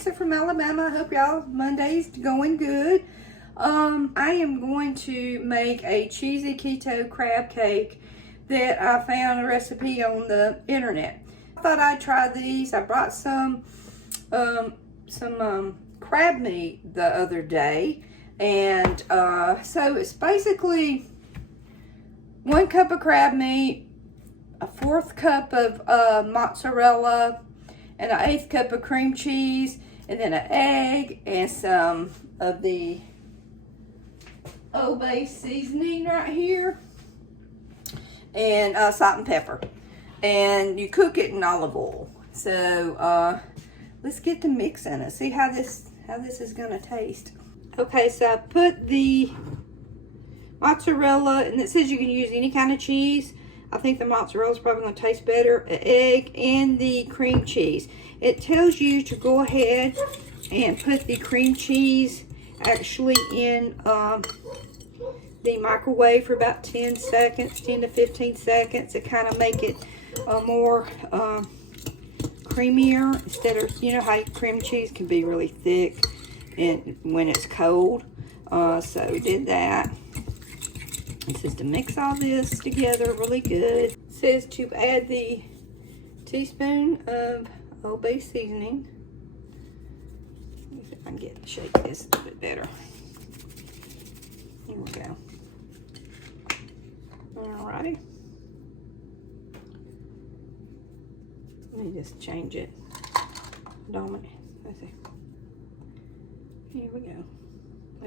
Lisa from Alabama. I hope y'all Monday's going good. I am going to make a cheesy keto crab cake that I found a recipe on the internet. I thought I'd try these. I brought some crab meat the other day, and so it's basically 1 cup of crab meat, a 1/4 cup of mozzarella, and an 1/8 cup of cream cheese, and then an egg, and some of the good.The seasoning right here, and salt and pepper. And you cook it in olive oil. So let's get to mixing and see how this is gonna taste. Okay, so I put the mozzarella, and it says you can use any kind of cheese. I think the mozzarella is probably going to taste better. An egg and the cream cheese. It tells you to go ahead and put the cream cheese actually in the microwave for about 10 seconds, 10 to 15 seconds, to kind of make it more creamier, instead of, you know how cream cheese can be really thick and when it's cold. So we did that. It says to mix all this together really good. It says to add the teaspoon of good.The seasoning. Let me see if I can shake this a little bit better. Here we go. Alrighty. Let me just change it. Dominant. Let's see. Here we go.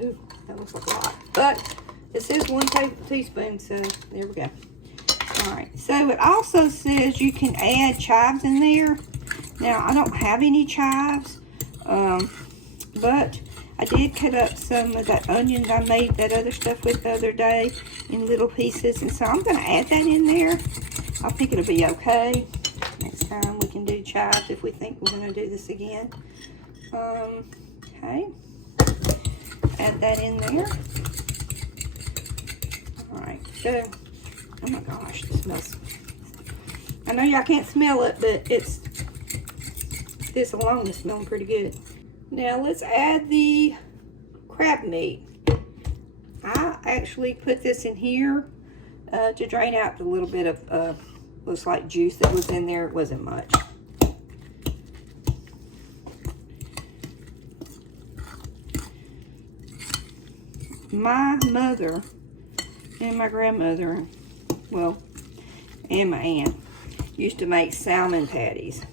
Ooh, that looks like a lot. But it says 1 teaspoon, so there we go. Alright, so it also says you can add chives in there. Now, I don't have any chives, but I did cut up some of that onions I made that other stuff with the other day in little pieces, and so I'm going to add that in there. I think it'll be okay. Next time we can do chives if we think we're going to do this again. Okay. Add that in there. Alright, so, oh my gosh, this smells, I know y'all can't smell it, but this alone is smelling pretty good. Now let's add the crab meat. I actually put this in here to drain out the little bit of, looks like juice that was in there. It wasn't much. My mother and my grandmother, well, and my aunt, used to make salmon patties,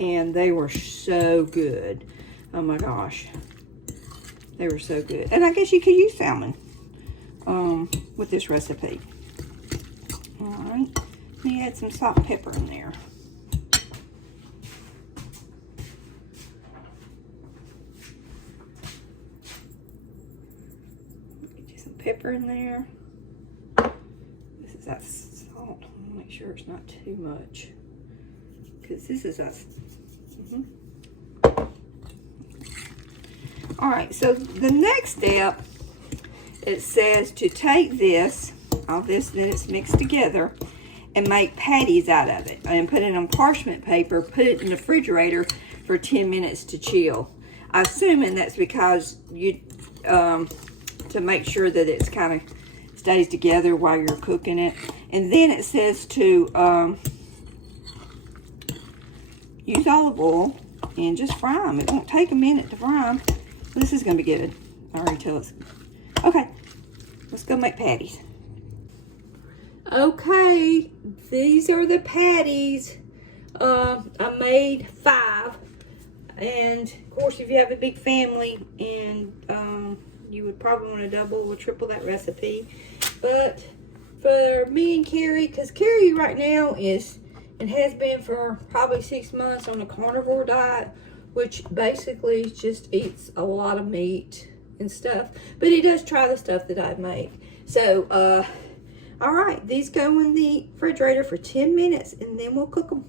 and they were so good. Oh my gosh, they were so good. And I guess you could use salmon with this recipe. All right, let me add some salt and pepper in there. Pepper in there. This is that salt. I want to make sure it's not too much, because this is us. All right, so the next step, it says to take this, all this that it's mixed together, and make patties out of it, and put it on parchment paper, put it in the refrigerator for 10 minutes to chill. I'm assuming that's because you to make sure that it's kind of stays together while you're cooking it. And then it says to use olive oil and just fry them. It won't take a minute to fry them. This is going to be good. I already tell us. Okay, let's go make patties. Okay, these are the patties. I made 5. And of course, if you have a big family, and you would probably want to double or triple that recipe. But for me and Carey, because Carey right now is, and has been for probably 6 months, on a carnivore diet, which basically just eats a lot of meat and stuff. But he does try the stuff that I make. So, all right, these go in the refrigerator for 10 minutes, and then we'll cook them.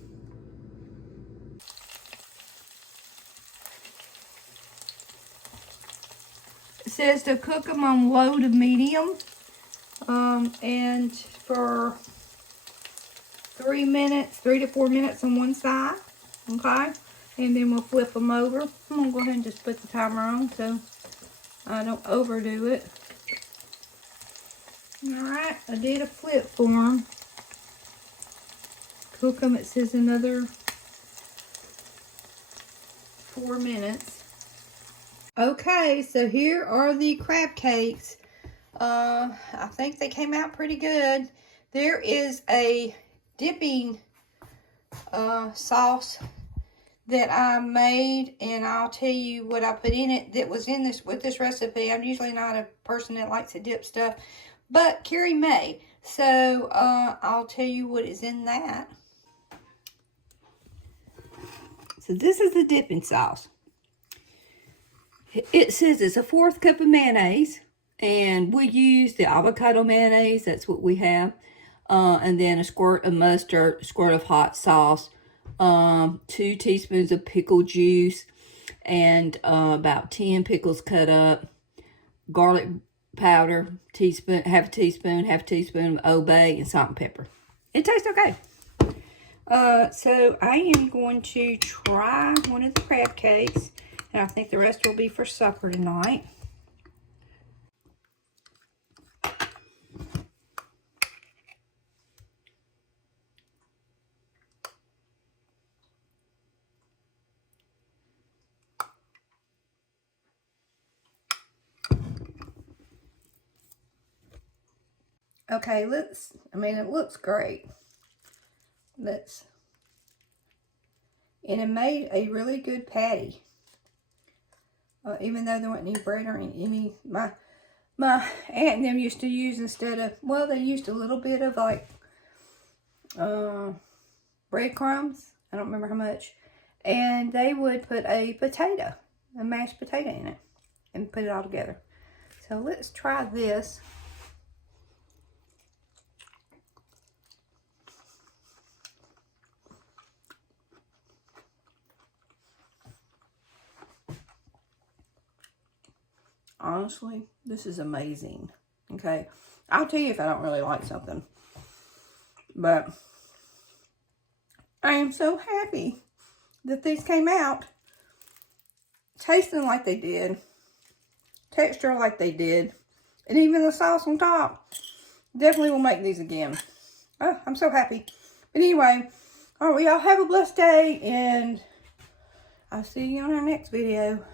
It says to cook them on low to medium, and for 3 to 4 minutes on one side. Okay, And then we'll flip them over. I'm going to go ahead and just put the timer on so I don't overdo it. Alright, I did a flip for them. Cook them, it says another 4 minutes. Okay, so here are the crab cakes. I think they came out pretty good. There is a dipping sauce that I made, and I'll tell you what I put in it that was in this with this recipe. I'm usually not a person that likes to dip stuff, but Carey may. So I'll tell you what is in that. So this is the dipping sauce. It says it's a 1/4 cup of mayonnaise, and we use the avocado mayonnaise. That's what we have. And then a squirt of mustard, a squirt of hot sauce, 2 teaspoons of pickle juice, and about 10 pickles cut up, garlic powder, half a teaspoon of Old Bay, and salt and pepper. It tastes okay. So I am going to try one of the crab cakes, and I think the rest will be for supper tonight. Okay, it looks great. And it made a really good patty. Even though there wasn't any bread or any, my aunt and them used to use, instead of, well, they used a little bit of like breadcrumbs. I don't remember how much. And they would put a mashed potato in it, and put it all together. So let's try this. Honestly, this is amazing. Okay, I'll tell you if I don't really like something, but I am so happy that these came out tasting like they did, texture like they did, and even the sauce on top. Definitely will make these again. Oh, I'm so happy. But anyway, all right, y'all have a blessed day, and I'll see you on our next video.